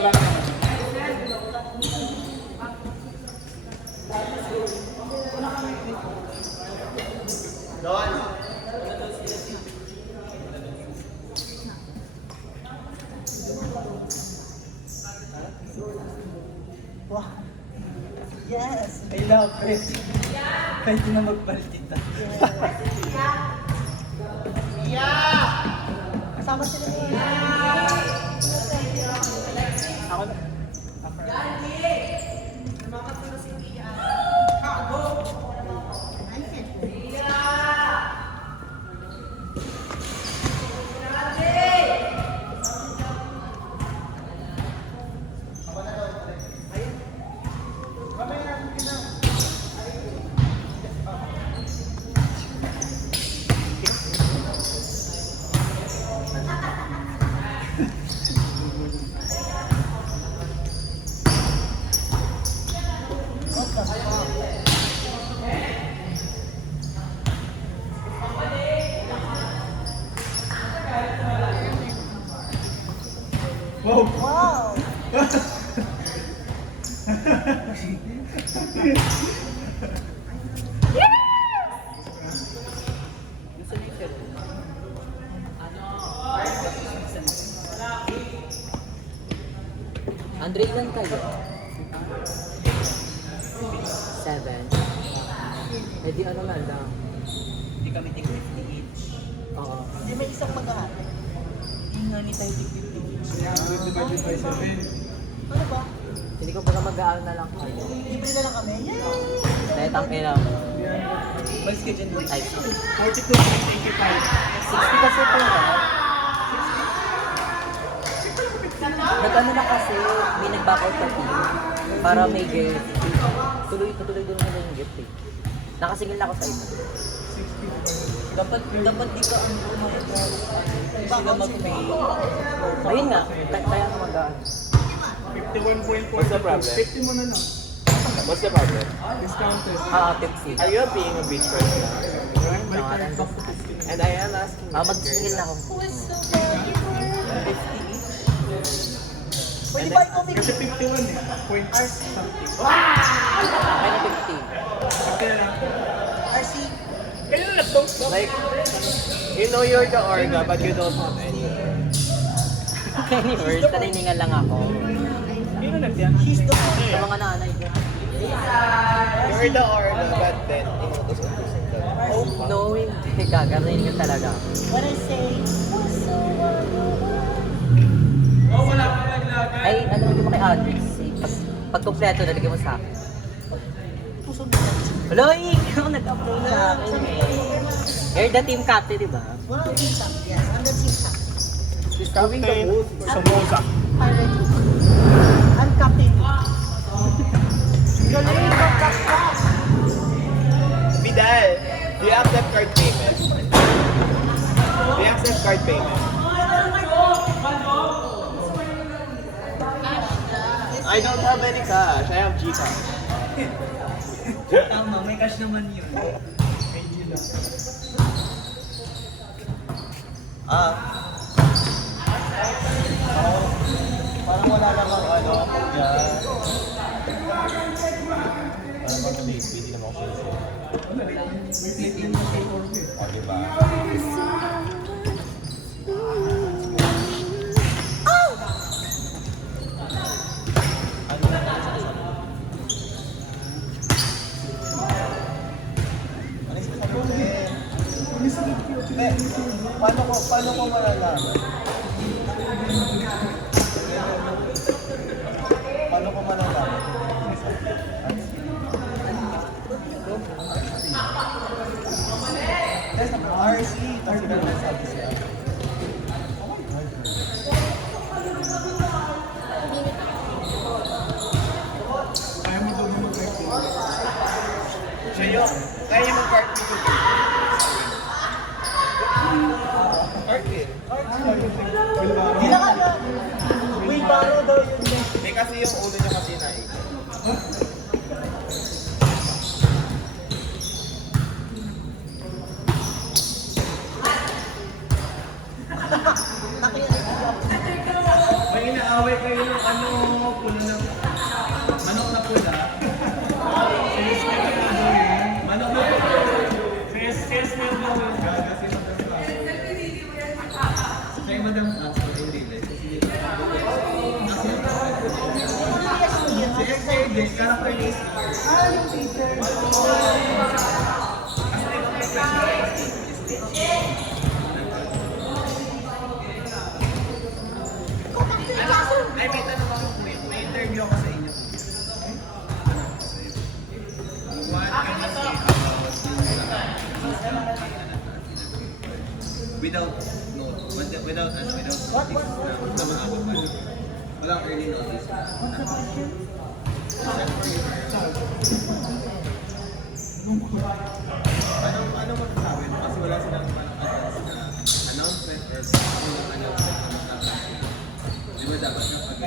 Wow. Yes! I love it. Kahit na magpalitita. Kasama sila niya. Ako na. Wow! Wow! Andre, ilan kayo? 7. Eh di ano na lang. Hindi kami tig 50 each. Oo. Hindi may isang mag-ahati. Hindi nga ni tayo tig 50 each. Divided by 7. Ano ba? Hindi ko pala mag-aaral na lang kayo. Libre na lang kami? Yeah! Dahil ang ina mo. Mas ka dyan. Ay, 42.85. 60 kasi po na. Nag-ano na kasi, may nag-back out pati. Para may gift. Tuloy doon nila yung gift eh. Nakasingil na ako sa ito. Dapat di ka ang sila mag-pay. Ayun nga, kaya ako mag-aaral. 51.4. What's the problem? 50 mo na lang. What's the problem? Discounted. Tipsy. Are you being a bitch right now? My Ah, card nandun. back to 50. And I am asking you. Magsingil na ako. 50 each. Pwede ba ikaw Kasi 51 eh. Point something. Kaya na 50. 50 na lang. RC? Like, you know you're the orga, but you don't have any. Anyway, taniningan lang ako. Sino nagtiyan? She's the Sa mga nanay ko. You're the orga, but then inutos-utusin ka. No, hindi. Gagawin ko talaga. What I say? Ay, ano yung mo kay Andres? Pag kompleto, nalagyan mo sa akin. Puso mo na. Hello, ikaw nag-upload sa akin eh. You're the team captain, di ba? Wala ang team top. Yes, I'm the team top. She's coming the booth. Samosa. Pirate. I'm captain. Galing mag-captain. Vidal, do you accept card payment? Do you accept card payment? I don't have any cash. I have Gcash. Tama, may cash naman yun. May G lang. Parang wala namang ano, dyan. Parang mga late, hindi naman ako sisi. O, diba? Ano na tayo sa kasama? Paano ko malalaman? Paano ko malalaman? Yes, RC. Kasi ka naman sabi siya. Kaya mo doon mag-card. Siya yun. Kaya yung mag-card dito. Card din. Kailangan na. Wheelbarrow daw yun. May kasi yung ulo niya kasi na eh. May nag-away kayo ng ano, pula ng... Manok na pula. Manok na pula. Yes na yung mga gagas yung Madam Castro. Kaya Madam Castro, hindi rin. Si XAJ, character is... Yung teacher. Ay, may tanong ako. May interview ako sa inyo. What can you say about without without sa mga babae? Walang early notice. What's the question? Ano masasabi mo? Kasi wala silang parang advance na announcement or announcement na dapat. Di ba dapat kapag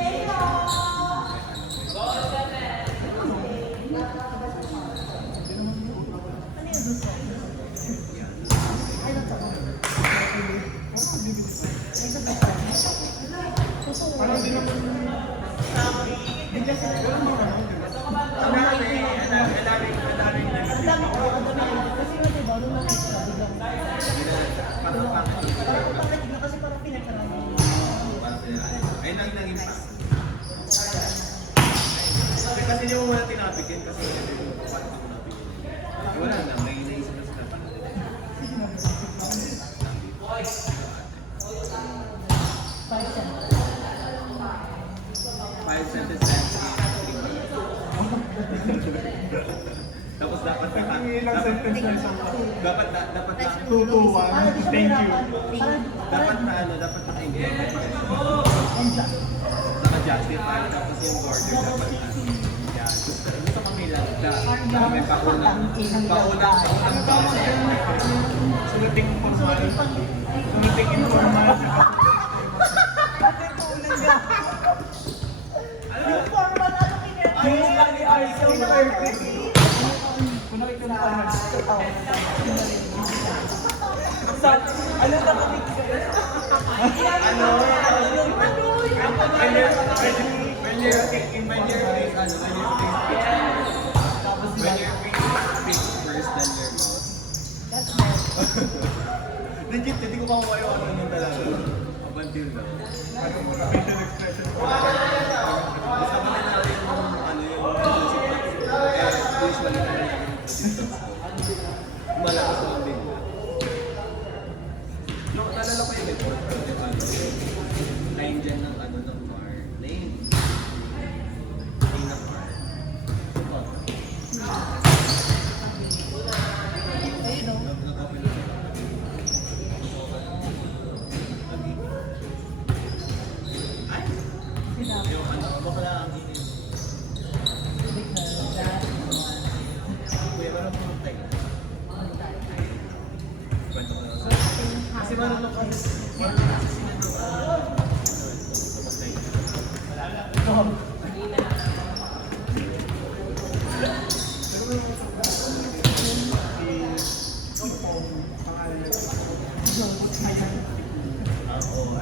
Ano yung gusto? Ano to? Parang di naman bigla sila ang dami ko, kasi nga diba, nung nakita, biglang parang pangit bigla kasi parang pinagkarami. ay naging pass. Kasi hindi mo muna tinapikin kasi hindi mo tinapikin. Wala na, may naisip na sila. Five sentences. Tapos dapat Ilang sentence na isang dapat na 2 to 1. Thank you. dapat na dapat naka-engage. Naka-justify tapos yung border dapat na. Yan. Gusto kami lang na may paunang Sulating formal. Sulating informal. Yung formal, ano Kung nakita na formal. Ano na kami? when you're face first than your mouth. That's bad. Legit, hindi ko makuha yung ano nun talaga. Up until now. Facial expression. Basta ba na rin yung ano yung usually na rin yung resistance ko. Malakas ako din. No, nalala ko yung report ko, di ba? Line dyan ng ano ng bar. Lane. Lane ng bar. Ayun o. Nag-open na. Ay! Sinabi. Yung ano, bakla ang init. Kuya, meron pong tayo. Kwento ko na sa kasi marunong kasi sila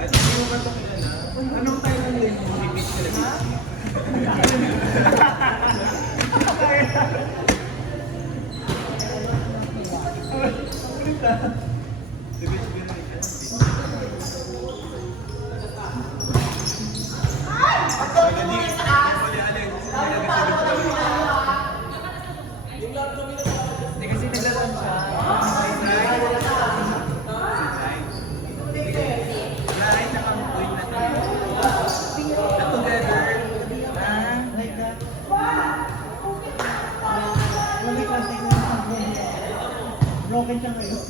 at hindi mo ba ito kilala? Anong tayo ng link? Repeat sila. Kasi naglaruan siya. Like that. Wala contact na sa phone. Broken siya ngayon.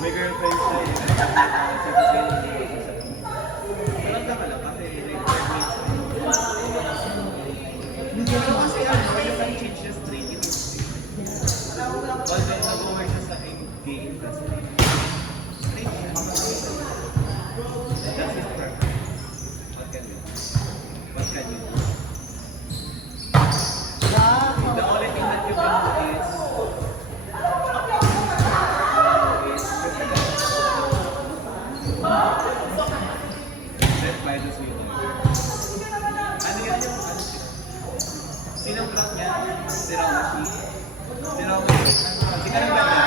May girlfriend siya eh. Malanda ka lang kasi pero kasi ano, yung change siya straight in although nag-work siya sa gay industry. Straight siya. That's his preference. What can you do? What can you do? The only thing that you can do is bayad na sa'yo. Ano yan yung ano? Sinong block niya? Si Rawashi. Si Rawashi. Hindi ka nang ganda.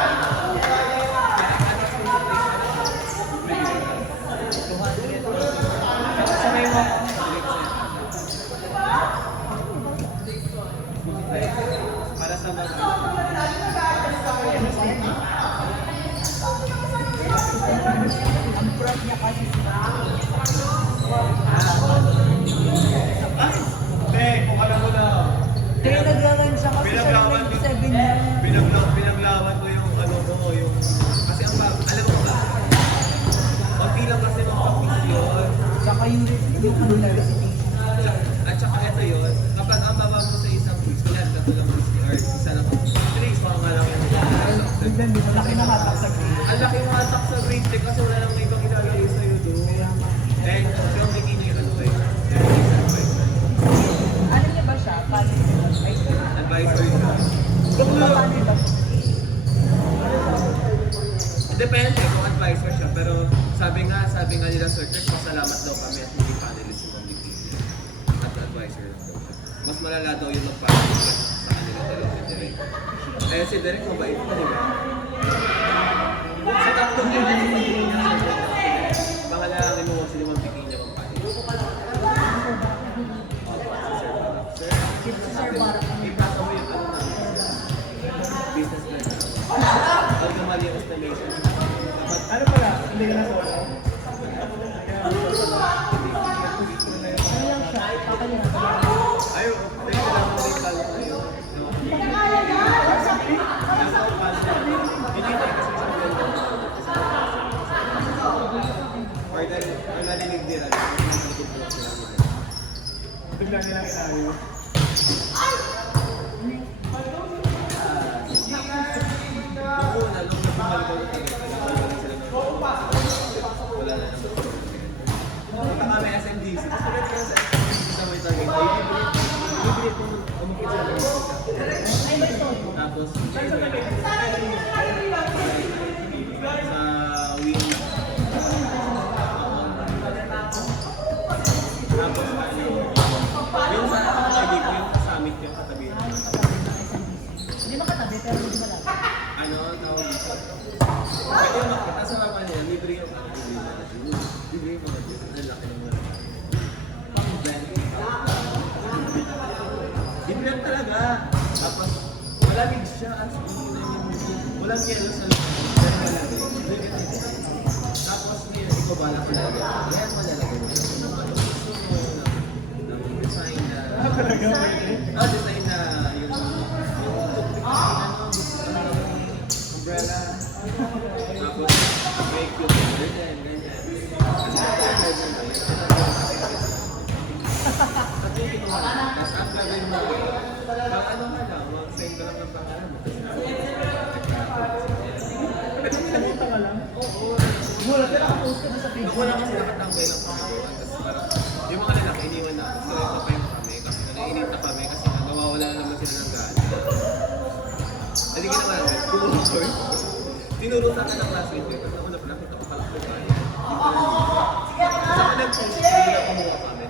Sanay mo ako. Para sa mga Ang proud niya kasi sila. kung alam mo na, Kaya naglawan siya kasi Pinaglawan ko. 7 niya. pinaglawan ko yung ano mo, yung, kasi alam mo ba, konti lang kasi magpapis yun. Saka yung ano na recitation. At saka ito yun, kapag ang baba mo sa isang quiz, yan, katulad mo si Art, isa lang ang trace, mga nga lang yung Biglang di ba laki na hatak sa grade. ang laki mo atak sa grade check kasi wala nang ibang ilalagay sa'yo doon. And yung bikini, ano eh, Ano niya ba siya? Paano niya ba? advisor yun. Kung paano niya ba? Depende kung advisor siya, pero sabi nga nila Sir Chris, pasalamat daw kami at hindi panelist yung bikini. At advisor lang daw siya. Mas malala daw yung mag-panelist sa kanila dalawa si Derek. Eh si Derek mabait pa, di ba? Sa tatlong yun, pangalangin mo sila magbigay niya mag-panelist. Si Sir Barak. Ipasa mo yung ano na businessman. Huwag na mali ang estimation. Ano pala? Hindi ka na sa wala? Ano lang siya? Papalya. Ayaw, dahil kailangan mo rin talo kayo. Hindi tayo kasi sa ganda. Or dahil ang nalilig nila, bigla nilang inayo. Ako na, nung nabumalik ako ng wala na naman. Punta kami SMDC. Tapos ulit sila sa SMDC sa may target. Libre kung umukit sila ng Ay, ba ito? tapos sa wing. Tapos yung sa katabi ko, yung summit yung katabi. Hindi makatabi, pero hindi malapit. Ano, tawag dito. Pwede yung makita sa mga nila, libre yung libre yung mga dito. Ang laki ng mga. Pang-brand. Libre lang talaga. Tapos, malamig siya. Walang yelo sa loob. Tapos, ikaw ba lang talaga? Yan malalagay mo. Ng design na... design na yung umbrella. Tapos, make yung ganyan. At yung ginawa. Tapos, ang gagawin mo, ano ka lang, mag-send ka lang ng pangalan mo. Pwede mo nakita ka lang? Oo. Wala ka nakapost ka na sa Facebook. Wala kasi nakatanggay lang pangalan. Tapos parang, yung mga lalaki, iniwan na. So, ito pa yung kami. Kasi naiinit na kami kasi nawawala na naman sila ng gana. Hindi ka naman, kumuha. Tinurutan ka ng classmate ko. Kasi ako na pala, ako pala ko kaya. Kasi ako nag-post, hindi na kumuha kami.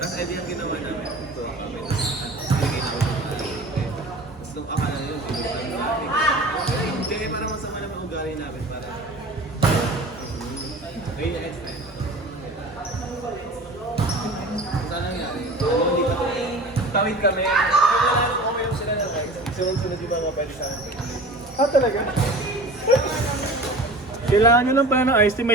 Tapos edi ang ginawa namin, ito kami. Tapos nilagay na ako sa mga. Tapos nung akala na yun, tinurutan namin. Hindi, parang masama naman ang ugali namin. Parang, ayun na next time. Saan nangyari? Hindi pa kami. Tawid kami. Wala nang okay yung sila na guys. Sunod-sunod yung mga pwede sa akin. Talaga? Kailangan nyo lang pala ng ice tea.